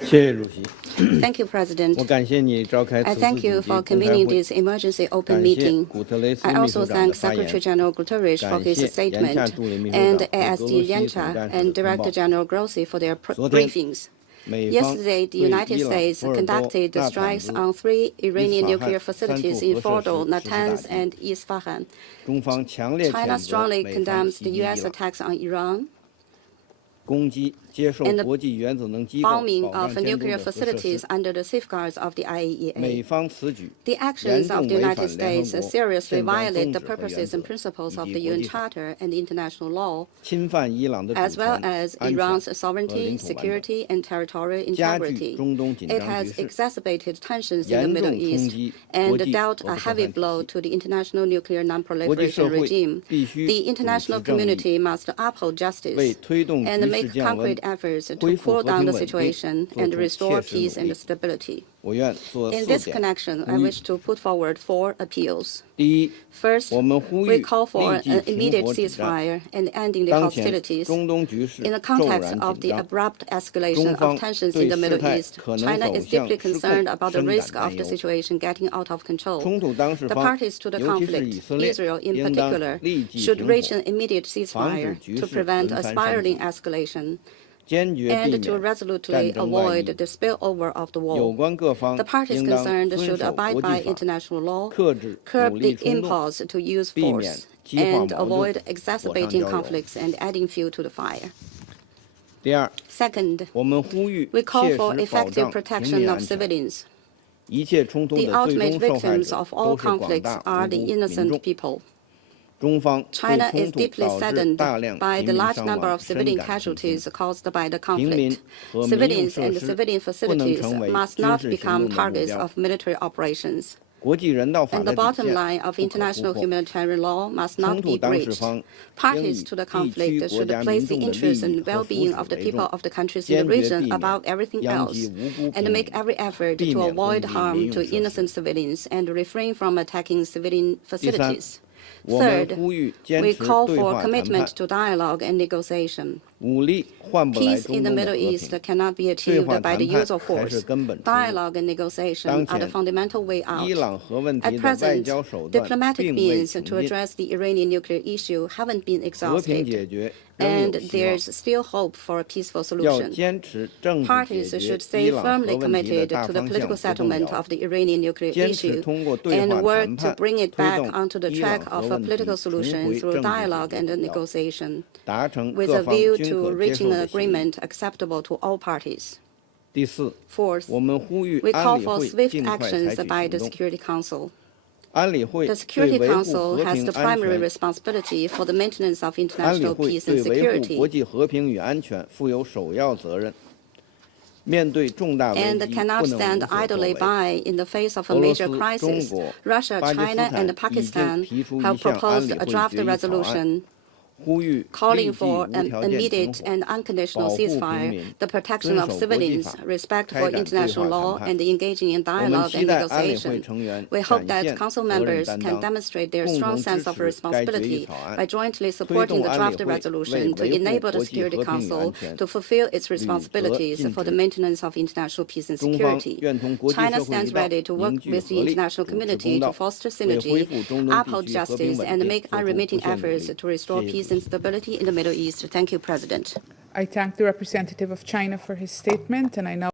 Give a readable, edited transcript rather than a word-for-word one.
Thank you, President. 我感谢你召开 I 此次 thank 紧 you 急 for 公开 convening 会， this emergency open 感谢 meeting. 古特雷斯 I 秘 also 书长的 thank 发言， Secretary General Guterres for 感 his 谢严夏 statement 助理秘书 and 长和俄 ASD 罗斯总 Yenta 干事 and 的通报 Director。General Grossi for their 昨天， briefings. 美方 Yesterday, the 对 United 伊朗、 States 波尔多、 conducted 纳坦 strikes 兹、 on 3 伊 Iranian 斯法 nuclear 罕三处 facilities in 核设 Fordo, 施实施打 Natanz, 击。 and Isfahan. 中方强烈 China 谴责 strongly 美方 condemns 袭 the 击伊 U.S. 朗， attacks on Iran, 攻击接受 and the 国际原子能机构 bombing 保 of 障监督 nuclear 的核设施。 facilities under the safeguards of the 美 IAEA. 方此举 The 严 actions 重 of the 违 United 反联合 States 国 seriously 宪章 violate 宗 the 旨和 purposes 原 and 则， principles 以 of 及 the 国 UN 际法， Charter and international law, 侵犯伊朗的主 as well 权、 as 安全 Iran's 和 sovereignty, 领土完整， security, and territorial 加剧 integrity. 中东紧 It 张 has 局势， exacerbated tensions in the 严 Middle 重冲 East 击国 and 际 dealt 核 a 不扩 heavy 散体 blow 系。 to the international nuclear 国际社 non-proliferation 会 regime. 必须 The 主持 international 正义， community must uphold 为 justice 推动 and 局势 make 降温、 concrete efforts to 恢复 cool 和 down 平 the 稳定 situation 做 and 出 restore 切实 peace 努 and 力。 stability. 我愿做 In 4 this 点 connection, 呼 I 吁： wish to put forward 4 appeals. 第一， First, 我们呼 we 吁 call for 立即 an 停 immediate 火止战。 ceasefire and ending the 当前 hostilities. 中东局势 In the 骤 context 然 of 紧 the 张， abrupt 中 escalation 方 of tensions 对 in the 事 Middle 态 East, 可能 China 走 is 向 deeply 失控 concerned about the 深感 risk 担 of the 忧。 situation getting out of control. 冲突当事 The 方， parties to the 尤其是以 conflict, 色列， Israel in 应当 particular, 立即 should 停 reach 火， an immediate 防止 ceasefire 局 to 势 prevent 轮 a 番升 spiraling 级， escalation 坚决 and 避 to 免 resolutely 战争外 avoid 溢。 the spillover of the 有 war. 关各方 The parties 应当 concerned 遵 should 守 abide 国 by 际法， international law, 克制武 curb 力 the 冲动， impulse to use 避免 force, 激化 and 矛盾， avoid 火上 exacerbating 浇油。 conflicts and adding fuel to the fire. 第二， Second, 我们呼吁 we call 切 for 实保 effective 障平 protection 民 of 安全。 civilians. 一切冲突 The 的最 ultimate 终受害 victims 者 of all 都是广 conflicts 大 are 无 the 辜民 innocent 众。 people. 中方对 China 冲 is 突 deeply 导致 saddened 大量 by 平 the 民 large 伤 number 亡 of 深 civilian 感痛心。 casualties caused by the 平民 conflict. 和民用 Civilians 设 and 施 civilian 不能 facilities 成为 must 军 not 事行 become 动的目 targets 标。 of military operations. 国际人道法 And 的 the 底 bottom 线 line of 不可突 international 破。 humanitarian law must 冲 not 突 be 当事 breached. 方应 Parties 以 to the 地区 conflict 国 should 家 place 民 the 众的利 interests 益 and 和福 well-being 祉 of the 为 people 重， of the countries in the 坚决 region 避免 above everything 殃 else, 及无辜 and 平 make 民， every effort 避 to 免攻 avoid 击民 harm 用 to 设施。 innocent civilians and refrain from attacking civilian 第三， facilities. 我们 Third, 呼吁坚 we 持 call 对 for 话谈 commitment 判， to dialogue and negotiation. 武力换不来 Peace 中 in the 东的 Middle 和 East 平。 cannot be 对 achieved 话 by the 谈判 use of 才是 force. 根本出路。 Dialogue and negotiation 当 are the 前， fundamental way out. 伊朗核问 At 题的外 present, 交手段 diplomatic 并未 means 穷 to 尽， address the Iranian nuclear issue haven't been 和平 exhausted, 解决仍有 and 希望。 there's still hope for a peaceful 要 solution. 坚持政治解 Parties 决 should 伊 stay 朗核 firmly 问题的 committed 大 to the 方 political 向不动 settlement 摇， of the Iranian nuclear 坚持 issue 通过对 and 话 work 谈 to 判 bring it 推 back 动 onto the 伊朗 track 核 of a 问题 political 重 solution 回 through 政治 dialogue 解 and 决轨道， negotiation, 达成 with 各 a 方 view 均 to 可接 reaching 受 an 的协议。 agreement acceptable to all parties. 第四， Fourth, 我们呼吁 we 安 call 理 for 会 swift 尽快采 actions 取 by 行 the 动。 Security Council. 安理会 The 对 Security 维护 Council 和 has 平 the 安 primary 全， responsibility for the maintenance of 安理 international 会 peace 对 and 维护国 security, 际和平与安全负有首要责任。面对重大危 and 机， cannot 不能 stand 无所作 idly 为。 by in the face of a 俄罗 major 斯、中 crisis. 国、 Russia, 巴基斯 China, 坦 and 已经 Pakistan 提出 have 一项安 proposed 理 a 会 draft 决议草案， resolution 呼吁立 calling 即 for 无 an 条件停 immediate 火， and unconditional 保护平 ceasefire, 民， the protection 遵 of 守国际 civilians, 法， respect 开 for 展对 international 话 law, 谈判。 and engaging in 我们 dialogue 期 and 待安理会 negotiation. 成员 We hope 展 that 现 Council 责任 members 担 can 当， demonstrate their 共 strong 同支 sense of 持该决议 responsibility 草案， by jointly 推 supporting 动 the 安理 draft 会为 resolution to 维护 enable the 国际 Security 和平与 Council 安全 to fulfill its 履责 responsibilities 尽 for the 职。 maintenance of international peace and 中方 security. 愿同国际 China 社会一 stands 道， ready to work 凝聚 with the 合力， international 主持 community 公 to 道， foster 为 synergy, 恢复中东地 uphold 区和 justice, 平稳 and 定 make 做出不 unremitting 懈努 efforts 力。 to restore 谢谢 peace 主 and 席。 stability in the Middle East. Thank you, President. I thank the representative of China for his statement, and I now